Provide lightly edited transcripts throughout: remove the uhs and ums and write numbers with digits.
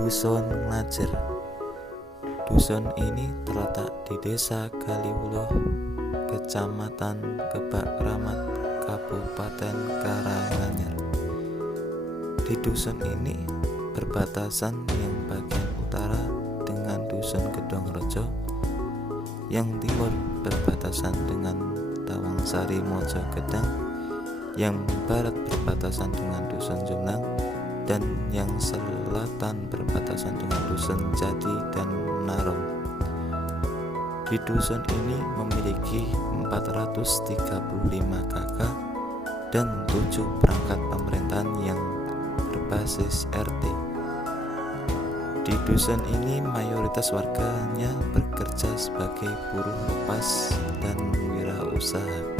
Dusun Nglajer. Dusun ini terletak di Desa Kaliwuloh, Kecamatan Kebak Ramat, Kabupaten Karanganyar. Di dusun ini berbatasan yang bagian utara dengan Dusun Gedongrejo, yang timur berbatasan dengan Tawangsari Mojogedang, yang barat berbatasan dengan Dusun Jumlang, dan yang selatan berbatasan dengan Dusun Jati dan Narong. Di dusun ini memiliki 435 kakak dan 7 perangkat pemerintahan yang berbasis RT. Di dusun ini mayoritas warganya bekerja sebagai buruh lepas dan wirausaha.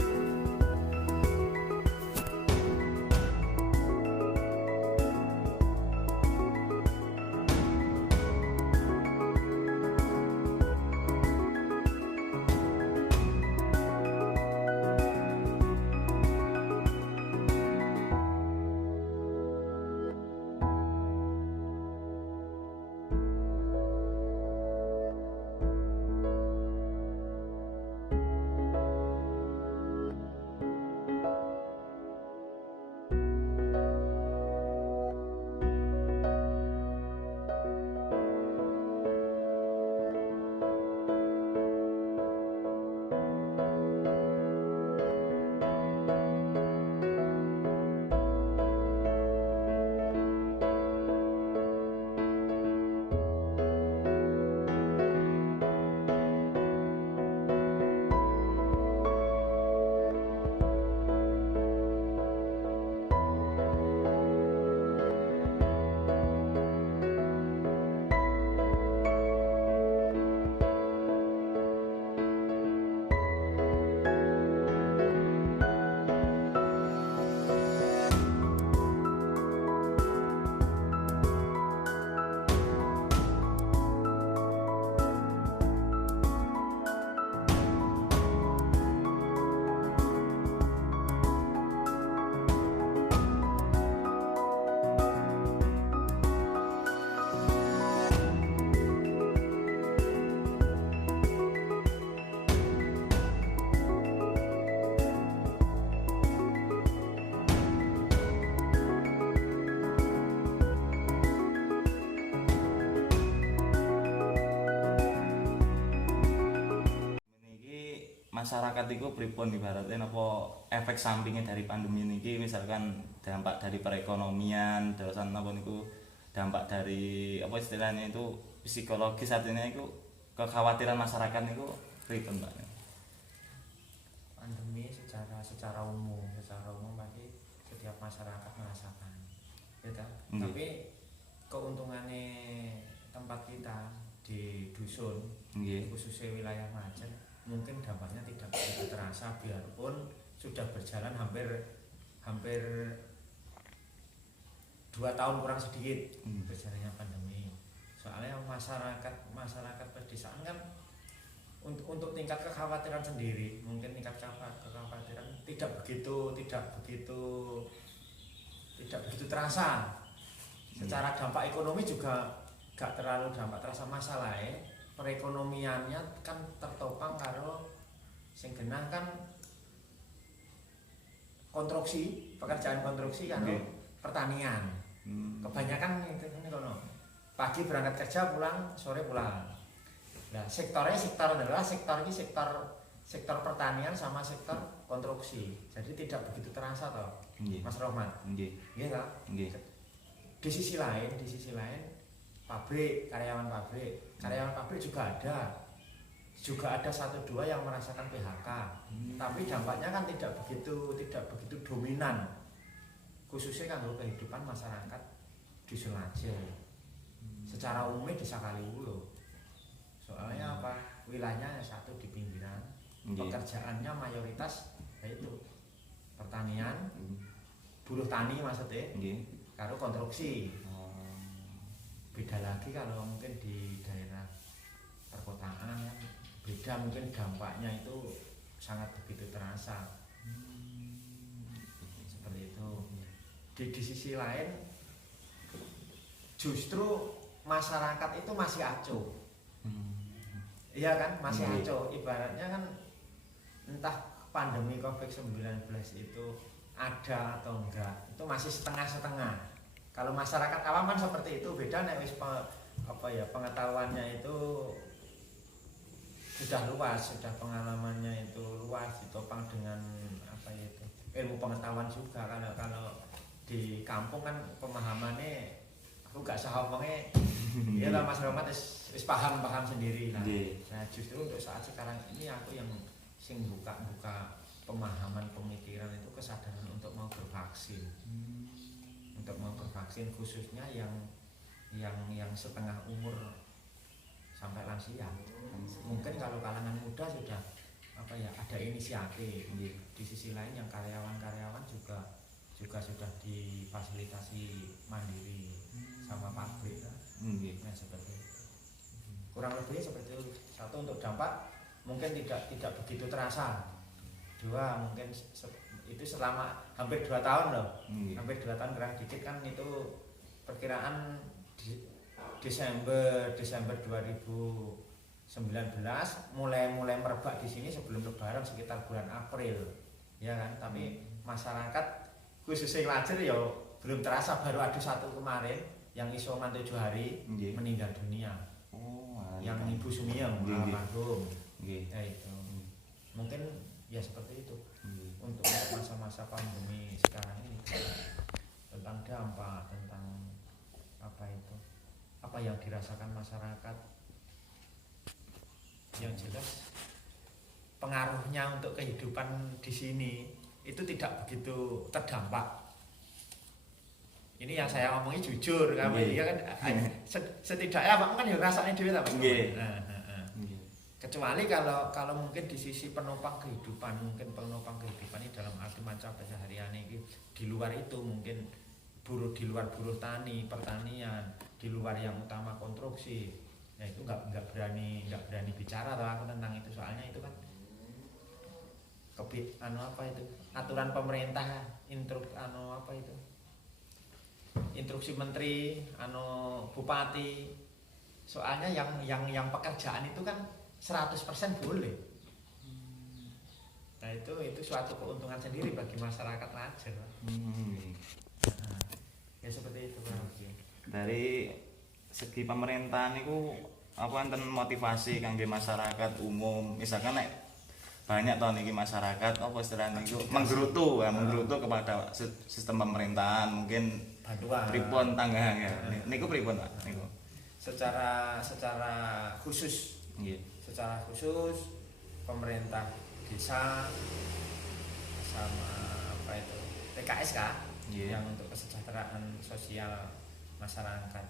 Masyarakat itu pripun ibaratnya apa efek sampingnya dari pandemi ini, misalkan dampak dari perekonomian, terusan apa niku dampak dari apa istilahnya itu psikologis, artinya itu kekhawatiran masyarakat itu pripun Pak? Pandemi secara umum pasti setiap masyarakat merasakan, ya tak? Tapi keuntungannya tempat kita di dusun, khususnya wilayah Nglajer, mungkin dampaknya tidak begitu terasa biarpun sudah berjalan hampir 2 tahun kurang sedikit berjalannya pandemi. Soalnya masyarakat pedesaan kan untuk tingkat kekhawatiran sendiri, mungkin tingkat kekhawatiran tidak begitu terasa. Secara dampak ekonomi juga gak terlalu dampak terasa masalahnya. Perekonomiannya kan tertopang karo sing genah kan pekerjaan konstruksi kan pertanian. Kebanyakan itu kono. Pagi berangkat kerja, pulang sore pulang. Nah, sektor pertanian sama sektor konstruksi. Jadi tidak begitu terasa toh, Mas Rohmat. Nggih ta? Nggih. Di sisi lain karyawan pabrik juga ada 1-2 yang merasakan PHK. Tapi dampaknya kan tidak begitu dominan, khususnya kanggo kehidupan masyarakat Dusun Nglajer. Secara umum Desa Kaliwuloh. Soalnya apa? Wilayahnya satu di pinggiran. Pekerjaannya mayoritas yaitu pertanian, buruh tani maksudnya, karo konstruksi. Beda lagi kalau mungkin di daerah perkotaan ya, beda, mungkin dampaknya itu sangat begitu terasa. Seperti itu. Di sisi lain justru masyarakat itu masih acuh. Iya kan, masih acuh. Ibaratnya kan entah pandemi Covid-19 itu ada atau enggak, itu masih setengah-setengah. Kalau masyarakat awam kan seperti itu, beda nek wis pengetahuannya itu sudah luas, sudah pengalamannya itu luas, ditopang dengan ilmu pengetahuan juga. Kalau di kampung kan pemahamannya aku gak sah omongnya ya lah Mas Rahmat wis paham sendiri lah. Nah justru untuk saat sekarang ini aku yang sing buka pemahaman pemikiran itu kesadaran untuk mau bervaksin. Untuk mau bervaksin khususnya yang setengah umur sampai lansia. Mungkin kalau kalangan muda sudah ada inisiatif. Di sisi lain yang karyawan juga sudah difasilitasi mandiri sama pabrik. Nah seperti itu. Kurang lebih seperti itu. Satu, untuk dampak mungkin tidak begitu terasa. Dua, mungkin itu selama hampir 2 tahun loh. Hampir 2 tahun kurang dikit kan, itu perkiraan Desember 2019 mulai merebak di sini sebelum Lebaran sekitar bulan April, ya kan. Tapi masyarakat khususnya Nglajer ya belum terasa, baru ada 1 kemarin yang isoman 7 hari meninggal dunia. Yang Ibu Sumiyang almarhum. Ya itu. Mungkin ya seperti itu. Untuk masa-masa pandemi sekarang ini tentang dampak, tentang apa yang dirasakan masyarakat, yang jelas pengaruhnya untuk kehidupan di sini itu tidak begitu terdampak. Ini yang saya omongi jujur, kami ya kan setidaknya Pak kan ya rasanya dhewe ta Mas. Kecuali kalau mungkin di sisi penopang kehidupan, mungkin penopang kehidupan ini dalam arti macam keseharian ini di luar itu, mungkin di luar buruh tani, pertanian, di luar yang utama konstruksi. Ya itu nggak berani bicara aku tentang itu, soalnya itu kan aturan pemerintah, instruksi menteri, bupati. Soalnya yang pekerjaan itu kan 100% boleh. Nah itu suatu keuntungan sendiri bagi masyarakat Nglajer. Ya seperti itu Pak. Dari segi pemerintahan itu apa enten motivasi kangge masyarakat umum, misalkan nek banyak tahun ini masyarakat apa istilahnya itu menggerutu kepada sistem pemerintahan, mungkin bantuan pripun tangganya niku pripun Pak niku secara khusus. Secara khusus pemerintah desa sama PKSK yang untuk kesejahteraan sosial masyarakat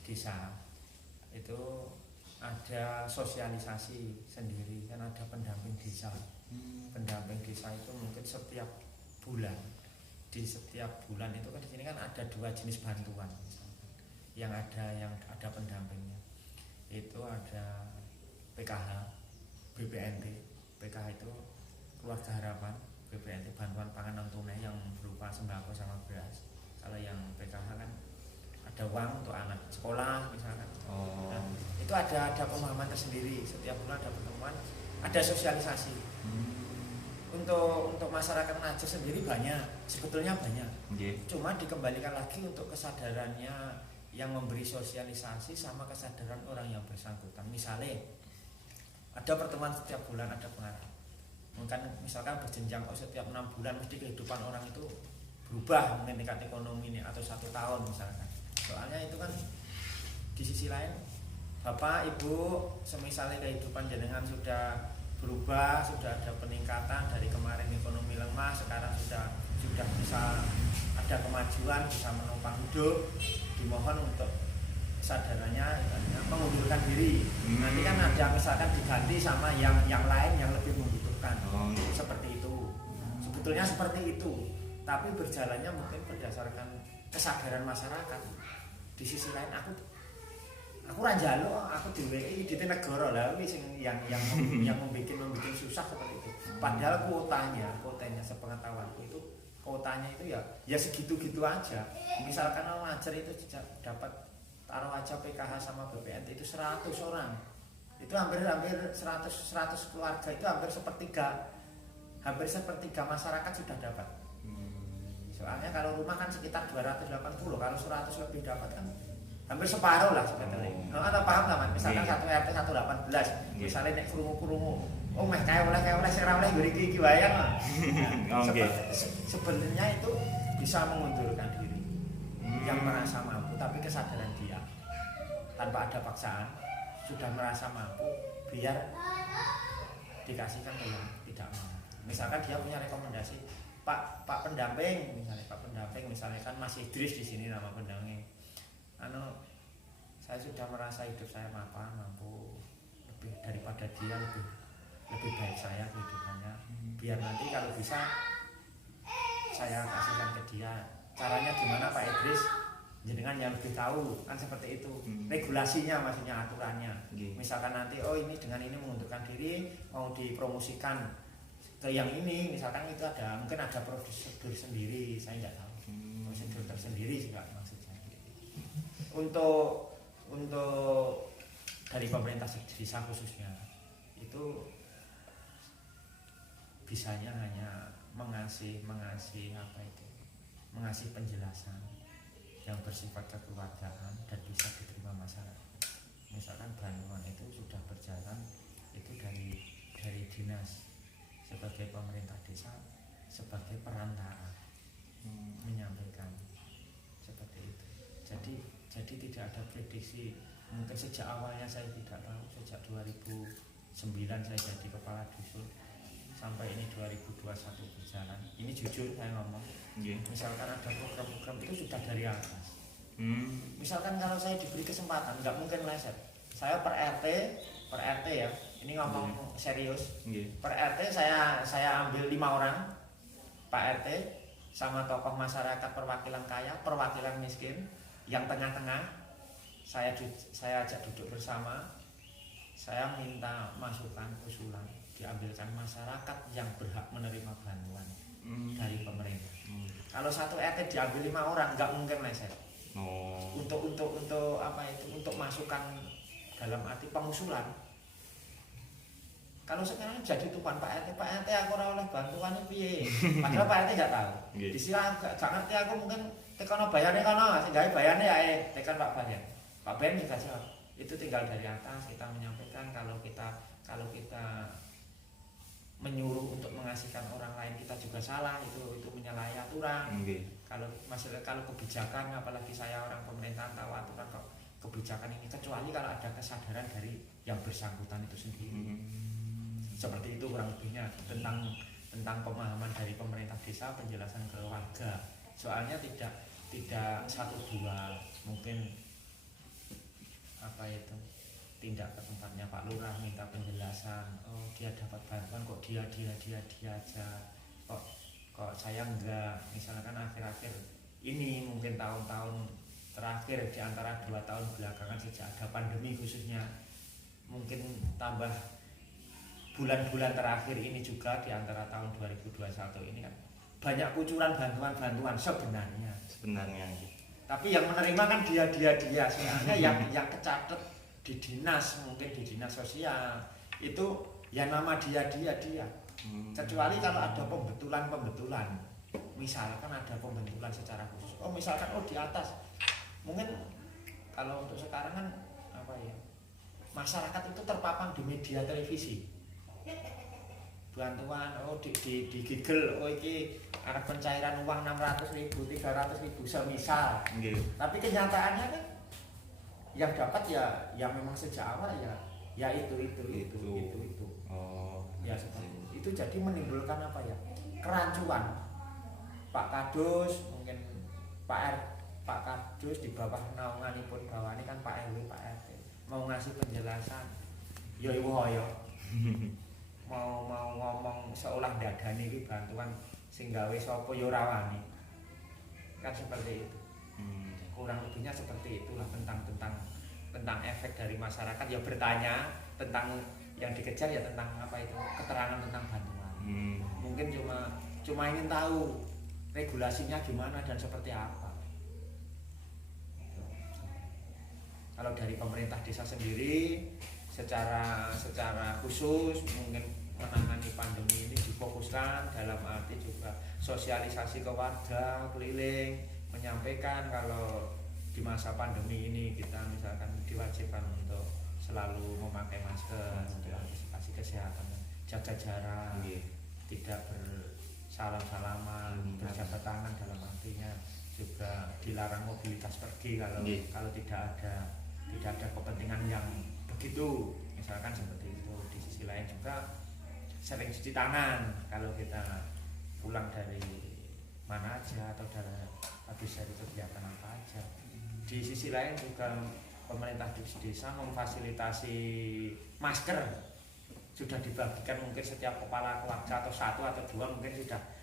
desa itu ada sosialisasi sendiri, kan ada pendamping desa. Pendamping desa itu mungkin setiap bulan itu kan di sini kan ada 2 jenis bantuan misalkan. yang ada pendampingnya itu ada PKH, BPNT. PKH itu Keluarga Harapan, BPNT bantuan pangan non tunai yang berupa sembako sama beras. Kalau yang PKH kan ada uang untuk anak sekolah misalkan. Nah, itu ada pemahaman tersendiri. Setiap bulan ada pertemuan, ada sosialisasi. Untuk masyarakat Nglajer sendiri sebetulnya banyak. Cuma dikembalikan lagi untuk kesadarannya yang memberi sosialisasi sama kesadaran orang yang bersangkutan. Misalnya ada pertemuan setiap bulan, ada pengarah. Mungkin misalkan berjenjang setiap 6 bulan mesti kehidupan orang itu berubah, mungkin tingkat ekonomi ini atau 1 tahun misalkan. Soalnya itu kan di sisi lain Bapak Ibu semisalnya kehidupan jenengan sudah berubah, sudah ada peningkatan dari kemarin ekonomi lemah, sekarang sudah bisa ada kemajuan, bisa menopang hidup. Dimohon untuk kesadarannya mengundurkan diri. Nanti kan ada misalkan diganti sama yang lain yang lebih membutuhkan. Seperti itu. Sebetulnya seperti itu. Tapi berjalannya mungkin berdasarkan kesadaran masyarakat. Di sisi lain aku ra njaluk, aku diwehi di negara lah sing yang membuat susah seperti itu. Padahal kuotanya sepengetahuanku itu kuotanya itu ya segitu-gitu aja. Misalkan Nglajer itu dapat taruh aja PKH sama BPNT itu 100 orang, itu hampir 100 keluarga, itu hampir sepertiga masyarakat sudah dapat. Soalnya kalau rumah kan sekitar 280, kalau 100 lebih dapat kan hampir separuh lah sebetulnya. Anda paham lah Mas? Misalkan satu RT 118, misalnya nek krungu-krungu, oh meh kaya oleh sira oleh gori iki wayang lah. Sebenarnya itu bisa mengundurkan diri yang merasa mampu, tapi kesadaran dia tanpa ada paksaan sudah merasa mampu, biar dikasihkan ke yang tidak mampu. Misalkan dia punya rekomendasi Pak pendamping, misalnya kan Mas Idris di sini nama pendamping. Saya sudah merasa hidup saya mampu lebih daripada dia, lebih baik saya kehidupannya. Biar nanti kalau bisa saya kasihkan ke dia. Caranya gimana Pak Idris? Jenengan yang lebih tahu, kan seperti itu. Regulasinya maksudnya aturannya. Misalkan nanti ini dengan ini mengundurkan diri, mau dipromosikan ke yang ini, misalkan itu mungkin ada prosedur sendiri, saya tidak tahu. Prosedur tersendiri juga maksudnya. Untuk dari pemerintah desa khususnya itu bisanya hanya mengasih penjelasan yang bersifat kekeluargaan dan bisa diterima masyarakat. Misalkan bantuan itu sudah berjalan, itu dari dinas sebagai pemerintah desa, sebagai perantara menyampaikan seperti itu. Jadi tidak ada prediksi. Mungkin sejak awalnya saya tidak tahu, sejak 2009 saya jadi kepala dusun sampai ini 2021 berjalan. Ini jujur saya ngomong. Misalkan ada program-program itu sudah dari atas. Misalkan kalau saya diberi kesempatan, nggak mungkin meleset. Saya per RT ya. Ini ngomong serius. Per RT saya ambil 5 orang, Pak RT sama tokoh masyarakat, perwakilan kaya, perwakilan miskin, yang tengah-tengah. Saya ajak duduk bersama. Saya minta masukan, usulan, diambilkan masyarakat yang berhak menerima bantuan dari pemerintah. Kalau satu RT diambil 5 orang, nggak mungkin meleset. Untuk apa itu? Untuk masukan dalam arti pengusulan. Kalau sekarang jadi tuan Pak RT aku ora oleh bantuan piye. Padahal Pak RT enggak tahu. Disilang gak ngerti aku, mungkin tekono bayarnya kono, sing gawe bayarnya ya tekan Pak Bayan. Pak Bayan juga jawab. Itu tinggal dari atas kita menyampaikan. Kalau kita menyuruh untuk mengasihkan orang lain, kita juga salah, itu menyalahi aturan. Kalau kebijakan, apalagi saya orang pemerintahan tahu aturan kebijakan ini, kecuali kalau ada kesadaran dari yang bersangkutan itu sendiri. Seperti itu kurang lebihnya tentang pemahaman dari pemerintah desa, penjelasan ke warga. Soalnya tidak 1-2, mungkin tindak ke tempatnya Pak Lurah minta penjelasan. Oh dia dapat bantuan kok dia aja, kok saya enggak. Misalkan akhir-akhir ini mungkin tahun-tahun terakhir, di antara 2 tahun belakangan sejak ada pandemi khususnya, mungkin tambah bulan-bulan terakhir ini juga, di antara tahun 2021 ini kan banyak kucuran bantuan sebenarnya. Tapi yang menerima kan dia sebenarnya yang kecatet di dinas, mungkin di dinas sosial itu ya nama dia. Kecuali kalau ada pembetulan, misalkan ada pembetulan secara khusus. Misalkan di atas, mungkin kalau untuk sekarang kan masyarakat itu terpapang di media televisi. Bantuan di Google, iki ada pencairan uang 600.000, 300.000 semisal. Tapi kenyataannya kan yang dapat ya memang sejak awal ya itu. Ya seperti itu. Jadi menimbulkan kerancuan. Pak Kadus, mungkin Pak Kadus di bawah naunganipun bawahnya kan Pak RW, Pak RT mau ngasih penjelasan, ya ibu hoyo mau ngomong seolah dadani iki bantuan sing gawe sapa ya ora wani. Kan seperti itu. Kurang lebihnya seperti itulah tentang efek dari masyarakat ya bertanya tentang yang dikejar, ya tentang keterangan tentang bantuan. Mungkin cuma ingin tahu regulasinya gimana dan seperti apa. Kalau dari pemerintah desa sendiri secara khusus mungkin menangani pandemi ini difokuskan dalam arti juga sosialisasi ke warga keliling, menyampaikan kalau di masa pandemi ini kita misalkan diwajibkan untuk selalu memakai masker untuk antisipasi kesehatan, jaga jarak, tidak bersalam-salaman, berjabat tangan dalam artinya juga dilarang mobilitas pergi kalau tidak ada kepentingan yang begitu, misalkan seperti itu. Di sisi lain juga sering cuci tangan kalau kita pulang dari mana aja atau habis dari kegiatan apa aja. Di sisi lain juga pemerintah desa memfasilitasi masker sudah dibagikan, mungkin setiap kepala keluarga atau satu atau dua mungkin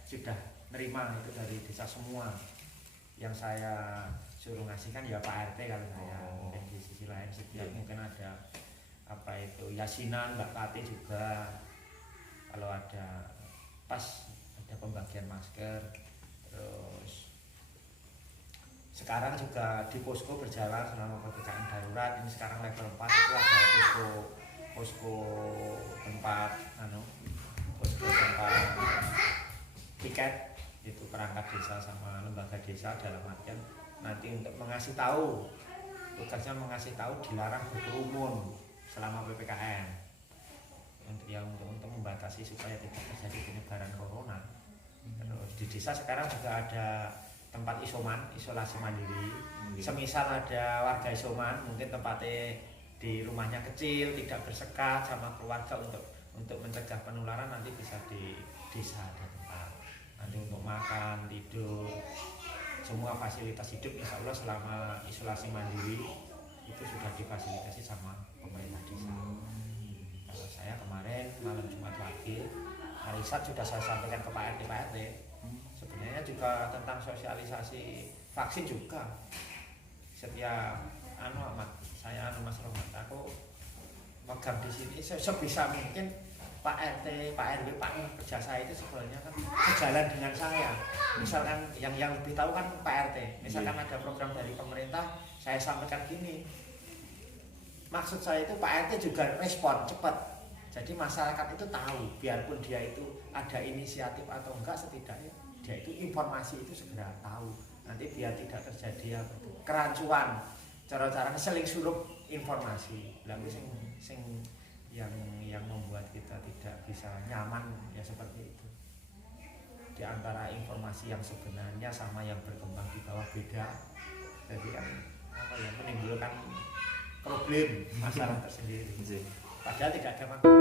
sudah nerima itu dari desa semua. Yang saya suruh ngasihkan ya Pak RT kalau saya. Mungkin di sisi lain setiap mungkin ada apa itu yasinan, Mbak Kati juga kalau ada pas ada pembagian masker. Terus sekarang juga di posko berjalan selama PPKM darurat ini sekarang level 4 itu ada posko tempat tiket itu perangkat desa sama lembaga desa, dalam artian nanti untuk mengasih tahu, tugasnya mengasih tahu dilarang berkerumun selama PPKM untuk membatasi supaya tidak terjadi penyebaran corona. Terus di desa sekarang juga ada tempat isolasi mandiri. Semisal ada warga isoman mungkin tempatnya di rumahnya kecil, tidak bersekat sama keluarga untuk mencegah penularan, nanti bisa di desa ada tempat nanti untuk makan, tidur, semua fasilitas hidup insya Allah selama isolasi mandiri itu sudah difasilitasi sama pemerintah desa. Kalau saya kemarin malam Jumat pagi hari Sabtu sudah saya sampaikan ke Pak RT. Sebenarnya juga tentang sosialisasi vaksin juga. Setiap saya Mas Rohmat, aku megang di sini sebisa mungkin Pak RT, Pak RW, Pak kerja saya itu sebenarnya kan sejalan dengan saya. Misalkan yang lebih tahu kan Pak RT. Misalkan ada program dari pemerintah, saya sampaikan gini. Maksud saya itu Pak RT juga respon cepat. Jadi masyarakat itu tahu, biarpun dia itu ada inisiatif atau enggak, setidaknya dia itu informasi itu segera tahu. Nanti biar tidak terjadi kerancuan, cara-cara seling surup informasi. Lalu yang membuat kita tidak bisa nyaman ya seperti itu. Di antara informasi yang sebenarnya sama yang berkembang di bawah beda. Jadi kan menimbulkan problem masalah tersendiri. Padahal tidak ada masalah.